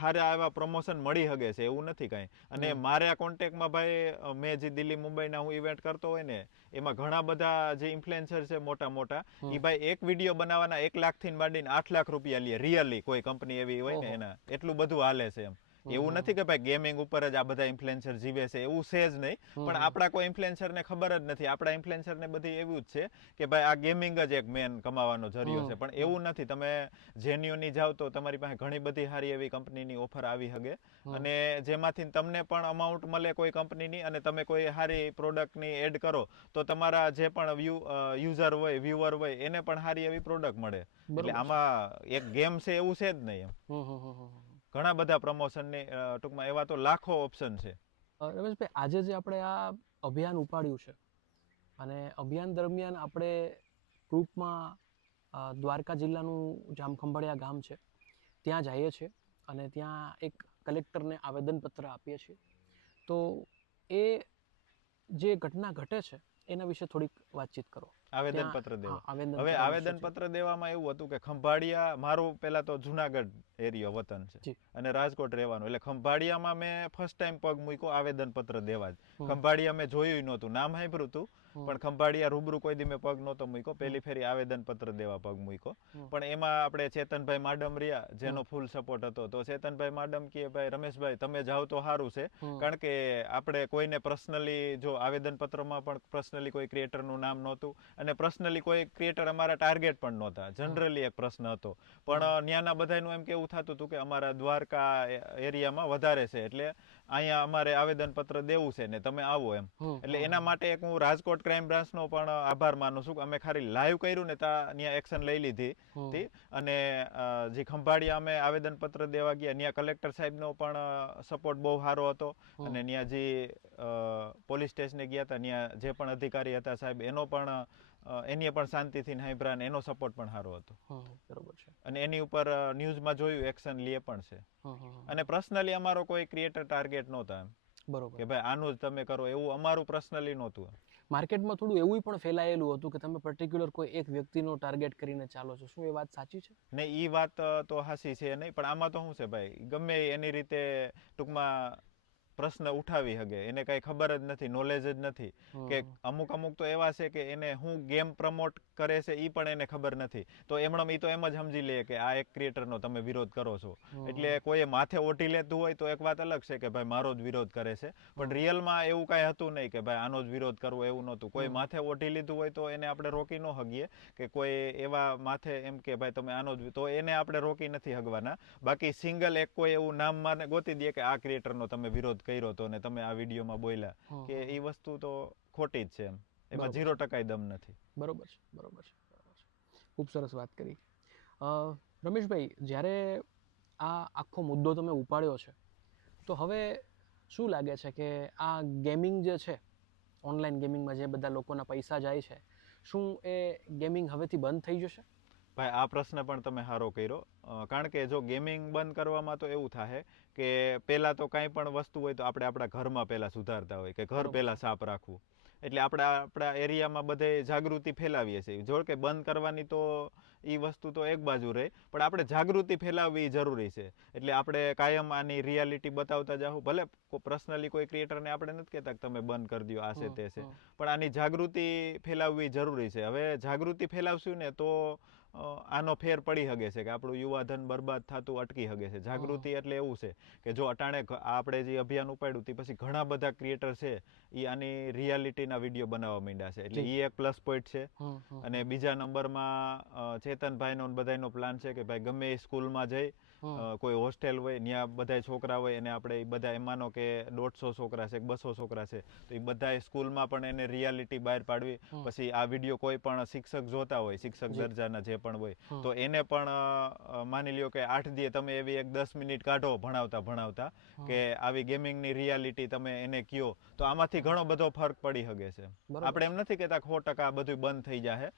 સારા એવા પ્રમોશન મળી શકે છે, એવું નથી કાંઈ. અને મારા કોન્ટેક્ટમાં ભાઈ મેં જે દિલ્હી મુંબઈના હું ઇવેન્ટ કરતો હોય ને એમાં ઘણા બધા જે ઇન્ફ્લુએન્સર છે મોટા મોટા, એ ભાઈ એક વિડીયો બનાવવાના 1 લાખથી માંડીને 8 લાખ રૂપિયા લે રિયલી. કોઈ કંપની એવી હોય ને એના એટલું બધું હાલે છે એમ. એવું નથી કે ભાઈ ગેમિંગ ઉપર જ આ બધા ઇન્ફ્લુએન્સર જીવે છે, એવું છે જ નહીં. પણ આપણા કોઈ ઇન્ફ્લુએન્સરને ખબર જ નથી. આપણા ઇન્ફ્લુએન્સરને બધી એવું જ છે કે ભાઈ આ ગેમિંગ જ એક મેન કમાવાનો જરિયો છે, પણ એવું નથી. તમે જેન્યુઅની જાઓ તો તમારી પાસે ઘણી બધી સારી એવી કંપનીની ઓફર આવી શકે, અને જેમાંથી તમને પણ અમાઉન્ટ મળે કોઈ કંપનીની, અને તમે કોઈ સારી પ્રોડક્ટની એડ કરો તો તમારા જે પણ યુઝર હોય વ્યુઅર હોય એને પણ સારી એવી પ્રોડક્ટ મળે. એટલે આમાં એક ગેમ છે એવું છે જ નહીં એમ. ઘણા બધા પ્રમોશનની ટૂંકમાં એવા તો લાખો ઓપ્શન છે. રમેશભાઈ, આજે જે આપણે આ અભિયાન ઉપાડ્યું છે અને અભિયાન દરમિયાન આપણે ગ્રુપમાં દ્વારકા જિલ્લાનું જામખંભાળિયા ગામ છે ત્યાં જઈએ છીએ અને ત્યાં એક કલેક્ટરને આવેદનપત્ર આપીએ છીએ. તો એ જે ઘટના ઘટે છે એના વિશે થોડીક વાતચીત કરો. આવેદનપત્ર દેવા. હવે આવેદનપત્ર દેવામાં એવું હતું કે ખંભાળિયા મારું પહેલા તો જુનાગઢ એરિયો વતન છે અને રાજકોટ રહેવાનું, એટલે ખંભાળિયામાં મેં ફર્સ્ટ ટાઈમ પગ મૂક્યો આવેદનપત્ર દેવા જ. ખંભાળિયા મેં જોયું નહોતું, નામ સાંભળ્યું હતું, પણ ખંભાળિયા રૂબરૂ કોઈ દી મેં પગ નહોતો મૂક્યો. પહેલી ફેરી આવેદનપત્ર દેવા પગ મૂક્યો. પણ એમાં આપણે ચેતનભાઈ માડમ રહ્યા જેનો ફૂલ સપોર્ટ હતો. તો ચેતનભાઈ માડમ કે ભાઈ રમેશભાઈ તમે જાઓ તો સારું છે, કારણ કે આપણે કોઈને પર્સનલી જો આવેદનપત્રમાં પણ પર્સનલી કોઈ ક્રિએટરનું નામ નહોતું અને પર્સનલી કોઈ ક્રિએટર અમારા ટાર્ગેટ પણ નહોતા. જનરલી એક પ્રશ્ન હતો, પણ ત્યાંના બધાનું એમ કેવું થતું હતું કે અમારા દ્વારકા એરિયામાં વધારે છે એટલે અહીંયા અમારે આવેદનપત્ર દેવું છે ને તમે આવો એમ. એટલે એના માટે એક હું રાજકોટ ક્રાઇમ બ્રાન્ચનો પણ આભાર માનું છું કે અમે ખાલી લાઈવ કર્યું ને ત્યાં એક્શન લઈ લીધી હતી. અને જે ખંભાળિયા અમે આવેદનપત્ર દેવા ગયા ત્યાં કલેક્ટર સાહેબનો પણ સપોર્ટ બહુ સારો હતો, અને ત્યાં જે પોલીસ સ્ટેશને ગયા હતા ત્યાં જે પણ અધિકારી હતા સાહેબ એનો પણ એની પણ શાંતિથી સાંભળ્યા અને એનો સપોર્ટ પણ સારો હતો. બરોબર છે. અને એની ઉપર ન્યૂઝમાં જોયું એક્શન લે પણ છે. અને પર્સનલી અમારો કોઈ ક્રિએટર ટાર્ગેટ નહોતા એમ. બરોબર કે ભાઈ આનું જ તમે કરો એવું અમારું પર્સનલી નહોતું. માર્કેટમાં થોડું એવું પણ ફેલાયેલું હતું કે તમે પર્ટિક્યુલર કોઈ એક વ્યક્તિનો ટાર્ગેટ કરીને ચાલો છો. શું એ વાત સાચી છે? નહીં, એ વાત તો સાચી છે નહીં, પણ આમાં તો શું છે ભાઈ, ગમે એની રીતે ટૂંકમાં પ્રશ્ન ઉઠાવી શકે, એને કઈ ખબર જ નથી, નોલેજ જ નથી. કે અમુક તો એવા છે કે એને હું ગેમ પ્રમોટ કરે છે એ પણ એને ખબર નથી, તો એમણે એ તો એમ જ સમજી લે કે આ એક ક્રિએટરનો તમે વિરોધ કરો છો. એટલે કોઈ માથે ઓઢી લેતું હોય તો એક વાત અલગ છે કે ભાઈ મારો જ વિરોધ કરે છે, પણ રિયલમાં એવું કાંઈ હતું નહીં કે ભાઈ આનો જ વિરોધ કરવો, એવું નહોતું. કોઈ માથે ઓઢી લીધું હોય તો એને આપણે રોકી ન શકીએ કે કોઈ એવા માથે એમ કે ભાઈ તમે આનો જ, તો એને આપણે રોકી નથી શકવાના. બાકી સિંગલ એક કોઈ એવું નામ માને ગોતી દે કે આ ક્રિએટરનો તમે વિરોધ કર્યો તો ને તમે આ વિડીયોમાં બોલ્યા, કે એ વસ્તુ તો ખોટી જ છે એમ. એમાં બરોબર. 0% દમ નથી. બરોબર છે બરોબર છે બરોબર છે. ખૂબ સરસ વાત કરી. રમેશભાઈ, જ્યારે આ આખો મુદ્દો તમે ઉપાડ્યો છે, તો હવે શું લાગે છે કે આ ગેમિંગ જે છે, ઓનલાઈન ગેમિંગમાં જે બધા લોકોના પૈસા જાય છે, શું એ ગેમિંગ હવેથી બંધ થઈ જશે? ભાઈ આ પ્રશ્ન પણ તમે સારો કર્યો. કારણ કે જો ગેમિંગ બંધ કરવામાં તો એવું થાય કે પહેલા તો કાંઈ પણ વસ્તુ હોય તો આપણે આપણા ઘરમાં પહેલા સુધારતા હોય કે ઘર બરોબર. પહેલા સાફ રાખવું. એટલે આપણે આપણા એરિયામાં બધે જાગૃતિ ફેલાવીએ છીએ. જો કે બંધ કરવાની તો એ વસ્તુ તો એક બાજુ રહે, પણ આપણે જાગૃતિ ફેલાવવી જરૂરી છે. એટલે આપણે કાયમ આની રિયાલિટી બતાવતા જાઓ. ભલે પર્સનલી કોઈ ક્રિએટરને આપણે નથી કહેતા કે તમે બંધ કરી દો, આ છે તે છે, પણ આની જાગૃતિ ફેલાવવી જરૂરી છે. હવે જાગૃતિ ફેલાવશું ને તો આનો ફેર પડી શકે છે કે આપણું યુવાધન બરબાદ થતું અટકી શકે છે. જાગૃતિ એટલે એવું છે કે જો અટાણે આપણે જે અભિયાન ઉપાડ્યું તે પછી ઘણા બધા ક્રિએટર છે એ આની રિયાલિટીના વિડીયો બનાવવા માંડ્યા છે. એટલે એ એક પ્લસ પોઈન્ટ છે. અને બીજા નંબરમાં ચેતનભાઈનો બધાનો પ્લાન છે કે ભાઈ ગમે એ સ્કૂલમાં જઈ, કોઈ હોસ્ટેલ હોય ત્યાં બધા છોકરા હોય અને આપણે બધા એમાંનો કે 150 છોકરા છે, 200 છોકરા છે, તો એ બધા સ્કૂલમાં પણ એને રિયાલિટી બહાર પાડવી. પછી આ વિડીયો કોઈ પણ શિક્ષક જોતા હોય, શિક્ષક દરજાના જે પણ હોય, તો એને પણ માની લ્યો કે 8 દી તમે એવી એક 10 મિનિટ કાઢો ભણાવતા કે આવી ગેમિંગની રિયાલિટી તમે એને કયો, તો આમાંથી ઘણો બધો ફરક પડી શકે છે. આપણે એમ નથી કહેતા 100% બધું બંધ થઈ જાય,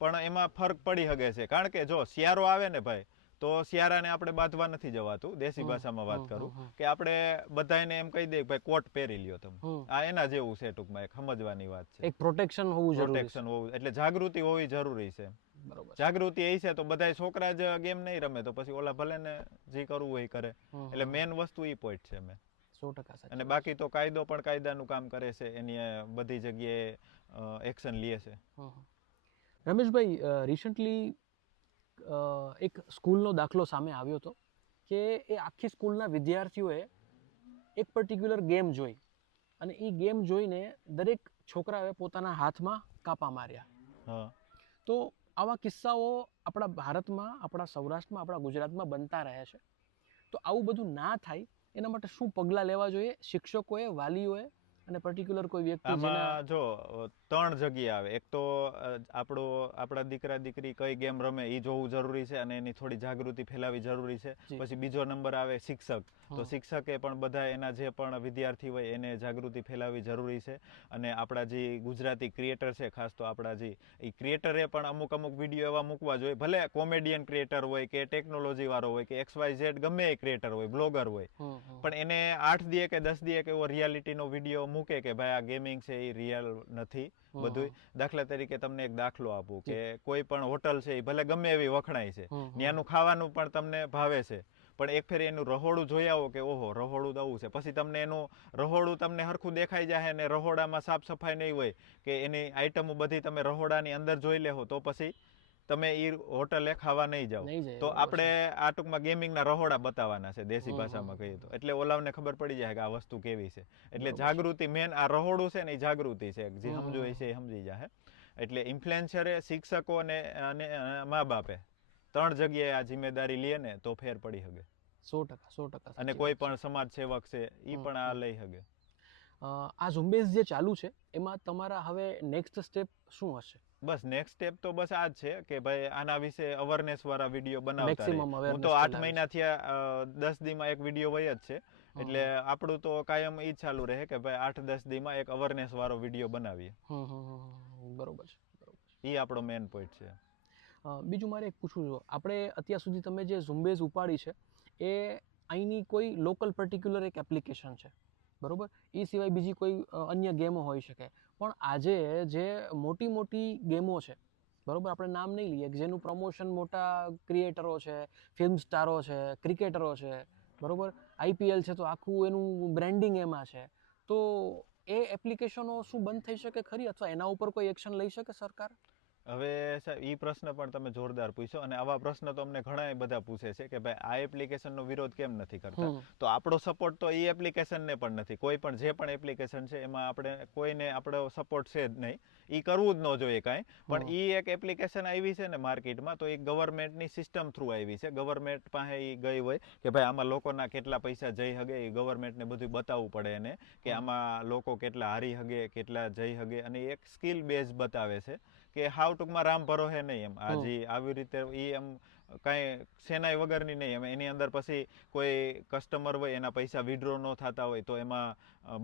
પણ એમાં ફરક પડી શકે છે. કારણ કે જો શિયાળો આવે ને ભાઈ, તો શિયાળાને આપણે બાંધવા નથી જવાતું. દેશી ભાષામાં વાત કરું કે આપણે બધાને એમ કહી દઈએ ભાઈ કોટ પહેરી લ્યો તમે. આ એના જેવું છે ટૂંકમાં, એક સમજવાની વાત છે. એક પ્રોટેક્શન હોવું જરૂરી છે. પ્રોટેક્શન હોવું એટલે જાગૃતિ હોવી જરૂરી છે. બરોબર. જાગૃતિ એ છે તો બધા છોકરા જ ગેમ નહીં રમે તો પછી ઓલા ભલે ને જે કરવું હોય એ કરે. એટલે મેન વસ્તુ ઈ પોઈન્ટ છે મેં. 100% સાચી. અને બાકી તો કાયદો પણ કાયદાનું કામ કરે છે, એની બધી જગ્યાએ એક્શન લે છે. રમેશભાઈ, રિસન્ટલી એક સ્કૂલનો દાખલો સામે આવ્યો હતો કે એ આખી સ્કૂલના વિદ્યાર્થીઓએ એક પર્ટિક્યુલર ગેમ જોઈ અને એ ગેમ જોઈને દરેક છોકરાએ પોતાના હાથમાં કાપા માર્યા. તો આવા કિસ્સાઓ આપણા ભારતમાં, આપણા સૌરાષ્ટ્રમાં, આપણા ગુજરાતમાં બનતા રહે છે. તો આવું બધું ના થાય એના માટે શું પગલાં લેવા જોઈએ શિક્ષકોએ, વાલીઓએ અને પર્ટિક્યુલર કોઈ વ્યક્તિ? આમાં જો 3 જગ્યાએ આવે. એક તો આપણા દીકરા દીકરી કઈ ગેમ રમે એ જોવું જરૂરી છે અને એની થોડી જાગૃતિ ફેલાવી જરૂરી છે. પછી બીજો નંબર આવે શિક્ષક. તો શિક્ષકે પણ બધા એના જે પણ વિદ્યાર્થી હોય એને જાગૃતિ ફેલાવી જરૂરી છે. અને આપણા જે ગુજરાતી ક્રિએટર છે, ખાસ તો આપણા જે એ ક્રિએટરે પણ અમુક વિડીયો એવા મૂકવા જોઈએ. ભલે કોમેડિયન ક્રિએટર હોય કે ટેકનોલોજી વાળો હોય કે XYZ ગમે એ ક્રિએટર હોય, બ્લોગર હોય, પણ એને 8 દી કે 10 દી એવો રિયાલિટીનો વિડીયો મૂકે કે ભાઈ આ ગેમિંગ છે એ રિયલ નથી બધું. દાખલા તરીકે તમને એક દાખલો આપું કે કોઈ પણ હોટલ છે એ ભલે ગમે એવી વખણાય છે, ત્યાંનું ખાવાનું પણ તમને ભાવે છે, પણ એક ફેરી એનું રહોડું જોઈ આવો કે ઓહો રહોડું દવું છે, પછી તમને એનું રહોડું તમને હરખું દેખાઈ જાય ને રહોડામાં સાફ સફાઈ નહીં હોય કે એની આઈટમો બધી તમે રહોડાની અંદર જોઈ લેહો તો પછી તમે એ હોટલે ખાવા નહીં જાઓ. તો આપણે આ ટૂંકમાં ગેમિંગના રહોડા બતાવવાના છે, દેશી ભાષામાં કહીએ તો. એટલે ઓલાવને ખબર પડી જાય કે આ વસ્તુ કેવી છે. એટલે જાગૃતિ મેન આ રહોડું છે ને એ જાગૃતિ છે, જે સમજો છે એ સમજી જાય. એટલે ઇન્ફ્લુએન્સરે, શિક્ષકો અને મા બાપે 3 જગ્યાએ આ જિમ્મેદારી લે ને તો ફેર પડી શકે. 100%. અને કોઈ પણ સમાજ સેવક છે એ પણ આ લઈ શકે. આ ઝુંબેશ જે ચાલુ છે એમાં તમારા હવે નેક્સ્ટ સ્ટેપ શું હશે? બસ નેક્સ્ટ સ્ટેપ તો બસ આ જ છે કે ભાઈ આના વિશે અવેરનેસ વાળા વિડીયો બનાવતા રહે. હું તો 8 મહિનાથી 10 દીમાં એક વિડીયો વય જ છે. એટલે આપણું તો કાયમ ઈ ચાલુ રહે કે ભાઈ 8-10 દીમાં એક અવેરનેસ વાળો વિડીયો બનાવીએ. બરોબર છે. ઈ આપણો મેઇન પોઈન્ટ છે. બીજું મારે એક પૂછવું છે, આપણે અત્યાર સુધી તમે જે ઝુંબેશ ઉપાડી છે એ અહીંની કોઈ લોકલ પર્ટિક્યુલર એક એપ્લિકેશન છે, બરોબર? એ સિવાય બીજી કોઈ અન્ય ગેમો હોઈ શકે, પણ આજે જે મોટી ગેમો છે, બરોબર, આપણે નામ નહીં લઈએ, જેનું પ્રમોશન મોટા ક્રિએટરો છે, ફિલ્મ સ્ટારો છે, ક્રિકેટરો છે, બરોબર, IPL છે તો આખું એનું બ્રેન્ડિંગ એમાં છે, તો એ એપ્લિકેશનો શું બંધ થઈ શકે ખરી અથવા એના ઉપર કોઈ એક્શન લઈ શકે સરકાર? હવે સાહેબ એ પ્રશ્ન પણ તમે જોરદાર પૂછ્યો, અને આવા પ્રશ્ન તો અમને ઘણા બધા પૂછે છે કે ભાઈ આ એપ્લિકેશનનો વિરોધ કેમ નથી કરતા. તો આપણો સપોર્ટ તો એ એપ્લિકેશનને પણ નથી. કોઈ પણ જે પણ એપ્લિકેશન છે એમાં આપણે કોઈને આપણો સપોર્ટ છે જ નહીં. એ કરવું જ ન જોઈએ કાંઈ. પણ એ એક એપ્લિકેશન આવી છે ને માર્કેટમાં, તો એ ગવર્મેન્ટની સિસ્ટમ થ્રુ આવી છે. ગવર્મેન્ટ પાસે એ ગઈ હોય કે ભાઈ આમાં લોકોના કેટલા પૈસા જઈ હગે, એ ગવર્મેન્ટને બધું બતાવવું પડે એને કે આમાં લોકો કેટલા હારી હગે, કેટલા જઈ હગે, અને એક સ્કિલ બેઝ બતાવે છે કે હાવ ટૂંકમાં રામ ભરોસે નહીં એમ. આજે આવી રીતે એ એમ કાંઈ સેનાઈ વગરની નહીં એમ. એની અંદર પછી કોઈ કસ્ટમર હોય એના પૈસા વિડ્રો ન થતા હોય તો એમાં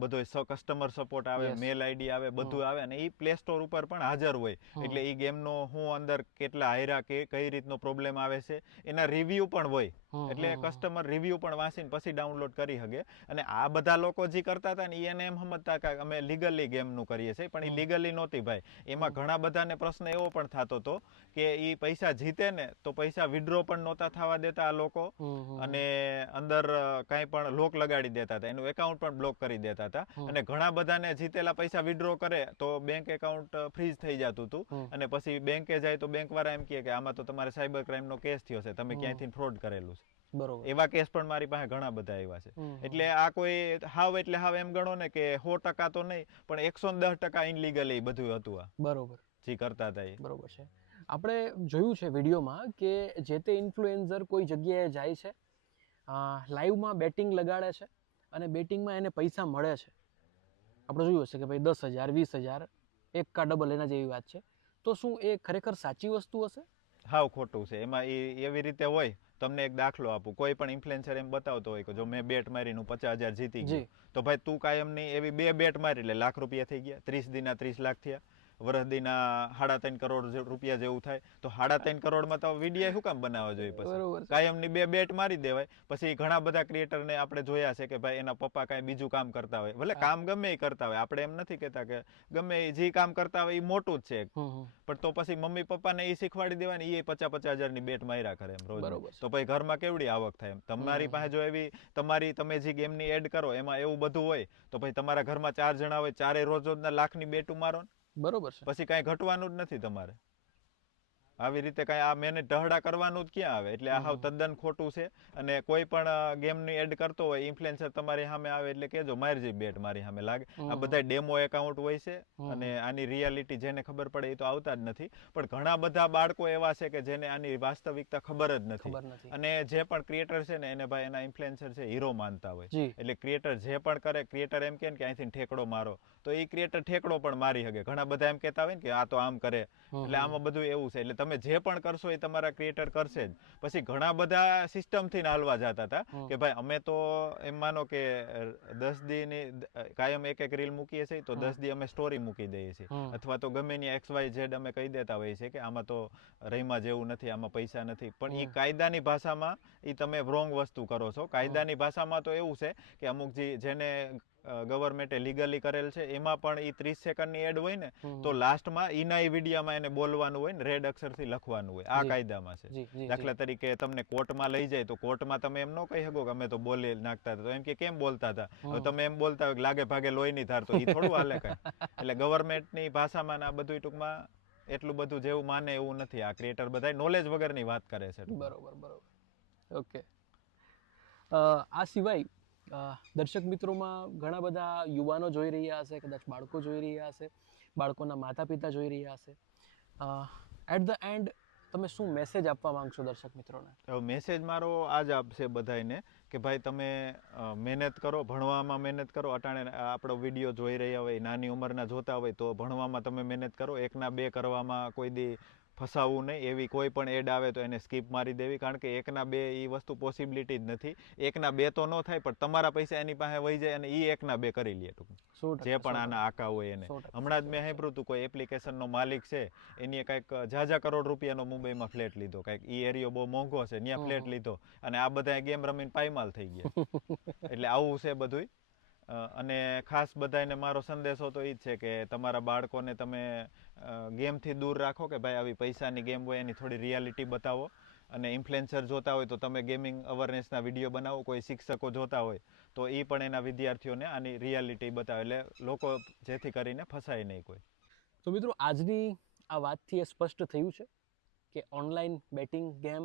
બધો કસ્ટમર સપોર્ટ આવે, મેલ આઈડી આવે, બધું આવે, અને એ પ્લે સ્ટોર ઉપર પણ હાજર હોય. એટલે એ ગેમનો હું અંદર કેટલા હાયરા કે કઈ રીતનો પ્રોબ્લેમ આવે છે એના રિવ્યુ પણ હોય. એટલે કસ્ટમર રિવ્યુ પણ વાંચીને પછી ડાઉનલોડ કરી શકે. અને આ બધા લોકો જે કરતા હતા ને એને એમ સમજતા કે અમે લીગલી ગેમનું કરીએ છીએ, પણ એ લીગલી નહોતી ભાઈ. એમાં ઘણા બધાને પ્રશ્ન એવો પણ થતો હતો કે એ પૈસા જીતે ને તો પૈસા વિડ્રો પણ નહોતા થવા દેતા આ લોકો, અને અંદર કાંઈ પણ લોક લગાડી દેતા હતા, એનું એકાઉન્ટ પણ બ્લોક કરી દેતા હતા. અને ઘણા બધાને જીતેલા પૈસા વિડ્રો કરે તો બેંક એકાઉન્ટ ફ્રીઝ થઈ જતું હતું. અને પછી બેંકે જાય તો બેંક વાળા એમ કહે કે આમાં તો તમારે સાયબર ક્રાઇમનો કેસ થયો છે, તમે ક્યાંયથી ફ્રોડ કરેલું છે. બરોબર. એવા કેસ પણ મારી પાસે ઘણા બધા આવ્યા છે. એટલે આ કોઈ હાવ એટલે હાવ એમ ગણો ને કે 100% તો નહીં, પણ 110% ઇનલીગલી બધું હતું આ. બરોબર. જે કરતા હતા એ. બરોબર છે. આપણે જોયું છે વિડીયોમાં કે જે તે ઇન્ફ્લુએન્સર કોઈ જગ્યાએ જાય છે, લાઈવમાં બેટિંગ લગાડે છે, અને બેટિંગમાં એને પૈસા મળે છે. આપણે જોયું હશે કે ભાઈ 10,000 20,000 એક કા ડબલ એના જેવી વાત છે. તો શું એ ખરેખર સાચી વસ્તુ હશે? હાવ ખોટું છે. એમાં એવી રીતે હોય. તમને એક દાખલો આપું. કોઈ પણ ઇન્ફ્લુએન્સર એમ બતાવતો હોય કે જો મેં બેટ મારીને 50,000 જીતી ગયો, તો ભાઈ તું કાયમની એવી 2 બેટ મારી એટલે લાખ રૂપિયા થઈ ગયા. 30 દીના 30 લાખ થયા. વરસદીના 3.5 કરોડ રૂપિયા જેવું થાય. તો 3.5 કરોડમાં તો વિડીયો શું કામ બનાવવા જોઈએ? પછી કાયમની 2 બેટ મારી દેવાય. પછી ઘણા બધા ક્રિએટરને આપણે જોયા છે કે ભાઈ એના પપ્પા કાંઈ બીજું કામ કરતા હોય, ભલે કામ ગમે એ કરતા હોય, આપણે એમ નથી કહેતા કે ગમે જે કામ કરતા હોય એ મોટું જ છે, પણ તો પછી મમ્મી પપ્પાને એ શીખવાડી દેવાય ને, એ 50,000-50,000ની બેટ માર્યા કરે એમ રોજ. તો પછી ઘરમાં કેવડી આવક થાય એમ. તમારી પાસે જો એવી તમે જે ગેમની એડ કરો એમાં એવું બધું હોય તો પછી તમારા ઘરમાં 4 જણા હોય, 4 રોજના લાખની બેટ મારો. બરોબર છે. પછી કાંઈ ઘટવાનું જ નથી તમારે. આવી રીતે કાંઈ આ મહેનત ઢહડા કરવાનું જ ક્યાં આવે? એટલે આ હાવ તદ્દન ખોટું છે. અને કોઈ પણ ગેમની એડ કરતો હોય ઇન્ફ્લુએન્સર તમારી સામે આવે એટલે કહેજો મારજી બેટ મારી સામે લાગે. આ બધા ડેમો એકાઉન્ટ હોય છે, અને આની રિયાલિટી જેને ખબર પડે એ તો આવતા જ નથી. પણ ઘણા બધા બાળકો એવા છે કે જેને આની વાસ્તવિકતા ખબર જ નથી. અને જે પણ ક્રિએટર છે ને એને ભાઈ એના ઇન્ફ્લુએન્સર છે હીરો માનતા હોય. એટલે ક્રિએટર જે પણ કરે, ક્રિએટર એમ કહે ને કે અહીંથી ઠેકડો મારો, તો એ ક્રિએટર ઠેકડો પણ મારી શકે. ઘણા બધા એમ કહેતા હોય ને કે આ તો આમ કરે. એટલે આમાં બધું એવું છે. એટલે તમે જે પણ કરશો એ તમારા ક્રિએટર કરશે જ. પછી ઘણા બધા સિસ્ટમથી હાલવા જતા હતા કે ભાઈ અમે તો એમ માનો કે 10 દીની કાયમ એક રીલ મૂકીએ છીએ, તો 10 દી અમે સ્ટોરી મૂકી દઈએ છીએ, અથવા તો ગમે ની XYZ અમે કહી દેતા હોઈએ છીએ કે આમાં તો રહીમાં જેવું નથી, આમાં પૈસા નથી. પણ એ કાયદાની ભાષામાં એ તમે રોંગ વસ્તુ કરો છો. કાયદાની ભાષામાં તો એવું છે કે અમુક જેને ગવર્મેન્ટે લીગલી કરેલ છે એમાં પણ એ 30 સેકન્ડની એડ હોય ને, તો લાસ્ટમાં એના વિડીયોમાં એને બોલવાનું હોય ને, રેડ અક્ષરથી લખવાનું હોય. આ કાયદામાં છે. દાખલા તરીકે તમને કોર્ટમાં લઈ જાય તો કોર્ટમાં તમે એમ ન કહી શકો કે અમે તો બોલી નાખતા હતા, તો એમ કે કેમ બોલતા હતા? હવે તમે એમ બોલતા હોય લાગે ભાગે લોહી નહીં ધાર, તો એ થોડું હાલે કાંઈ. એટલે ગવર્મેન્ટની ભાષામાં આ બધું ટૂંકમાં એટલું બધું જેવું માને એવું નથી. આ ક્રિએટર બધા નોલેજ વગરની વાત કરે છે. બરોબર. ઓકે. આ સિવાય દર્શક મિત્રોમાં ઘણા બધા યુવાનો જોઈ રહ્યા હશે, કદાચ બાળકો જોઈ રહ્યા હશે, બાળકોના માતા પિતા જોઈ રહ્યા હશે. એટ ધ એન્ડ તમે શું મેસેજ આપવા માંગશો દર્શક મિત્રોને? મેસેજ મારો આ જ આપશે બધાને કે ભાઈ તમે મહેનત કરો, ભણવામાં મહેનત કરો. અટાણે આપણો વિડીયો જોઈ રહ્યા હોય, નાની ઉંમરના જોતા હોય તો ભણવામાં તમે મહેનત કરો. 1ના 2 કરવામાં કોઈ દી ફસાવવું નહીં. એવી કોઈ પણ એડ આવે તો એને સ્કીપ મારી દેવી, કારણ કે 1ના 2 એ વસ્તુ પોસિબિલિટી જ નથી. 1ના 2 તો ન થાય, પણ તમારા પૈસા એની પાસે વહી જાય અને એ 1ના 2 કરી લે ટૂંકમાં, જે પણ આના આકા હોય એને. હમણાં જ મેં સાંભળ્યું હતું કોઈ એપ્લિકેશનનો માલિક છે, એની કંઈક જાજા કરોડ રૂપિયાનો મુંબઈમાં ફ્લેટ લીધો. કંઈક એ એરિયો બહુ મોંઘો છે, ત્યાં ફ્લેટ લીધો, અને આ બધા ગેમ રમીને પાયમાલ થઈ ગયા. એટલે આવું છે બધું. અને ખાસ બધાને મારો સંદેશો તો એ જ છે કે તમારા બાળકોને તમે ગેમથી દૂર રાખો, કે ભાઈ આવી પૈસાની ગેમ હોય એની થોડી રિયાલિટી બતાવો. અને ઇન્ફ્લુએન્સર જોતા હોય તો તમે ગેમિંગ અવેરનેસના વિડીયો બનાવો. કોઈ શિક્ષકો જોતા હોય તો એ પણ એના વિદ્યાર્થીઓને આની રિયાલિટી બતાવે, એટલે લોકો જેથી કરીને ફસાય નહીં કોઈ. તો મિત્રો, આજની આ વાતથી એ સ્પષ્ટ થયું છે કે ઓનલાઈન બેટિંગ ગેમ,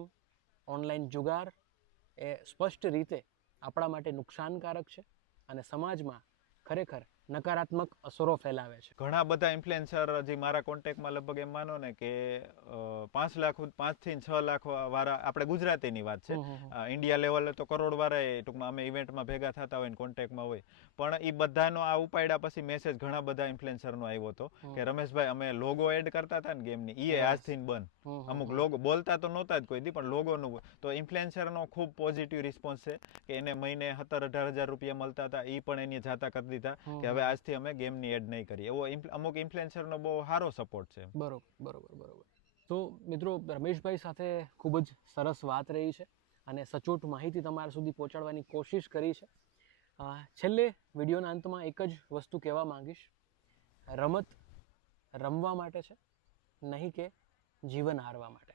ઓનલાઈન જુગાર એ સ્પષ્ટ રીતે આપણા માટે નુકસાનકારક છે અને સમાજમાં ખરેખર નકારાત્મક અસરો ફેલાવે છે. ઘણા બધા ઇન્ફ્લુએન્સર હજી મારા કોન્ટેક્ટમાં લગભગ એમ માનો ને કે 5 લાખ 5 થી 6 લાખ વાળા, આપણે ગુજરાતીની વાત છે, ઇન્ડિયા લેવલે તો કરોડ વાળા ટૂંકમાં અમે ઇવેન્ટમાં ભેગા થતા હોય ને કોન્ટેક્ટમાં હોય, પણ એ બધાનો આ ઉપાડ્યા પછી મેસેજ ઘણા બધા ઇન્ફ્લુએન્સરનો આવ્યો હતો કે રમેશભાઈ અમે લોગો એડ કરતા હતા ને ગેમની, એ આજથી બંધ. અમુક લોગો બોલતા તો નહોતા જ કોઈ દી, પણ લોગોનું તો ઇન્ફ્લુએન્સરનો ખૂબ પોઝિટિવ રિસ્પોન્સ છે કે એને મહિને 17-18 હજાર રૂપિયા મળતા હતા, એ પણ એની જાતા કરી દીધા કે હવે આજથી અમે ગેમની એડ નહીં કરીએ. એવો અમુક ઇન્ફ્લુએન્સરનો બહુ સારો સપોર્ટ છે. બરોબર. તો મિત્રો, રમેશભાઈ સાથે ખૂબ જ સરસ વાત રહી છે અને સચોટ માહિતી તમારા સુધી પહોંચાડવાની કોશિશ કરી છે. છેલ્લે વિડીયોના અંતમાં એક જ વસ્તુ કહેવા માંગીશ, રમત રમવા માટે છે, નહીં કે જીવન હારવા માટે.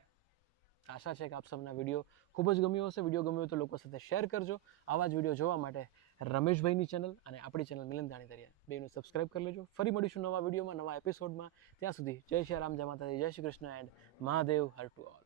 આશા છે કે આપ સૌના વિડીયો ખૂબ જ ગમ્યો હશે. વિડીયો ગમ્યો તો લોકો સાથે શેર કરજો. આવા જ વિડીયો જોવા માટે રમેશભાઈની ચેનલ અને આપણી ચેનલ મિલન ધાણી દરિયા બેનું સબસ્ક્રાઇબ કરી લેજો. ફરી મળીશું નવા વિડીયોમાં, નવા એપિસોડમાં. ત્યાં સુધી જય શ્રી રામ, જય માતાજી, જય Shri Krishna and Mahadev her to all.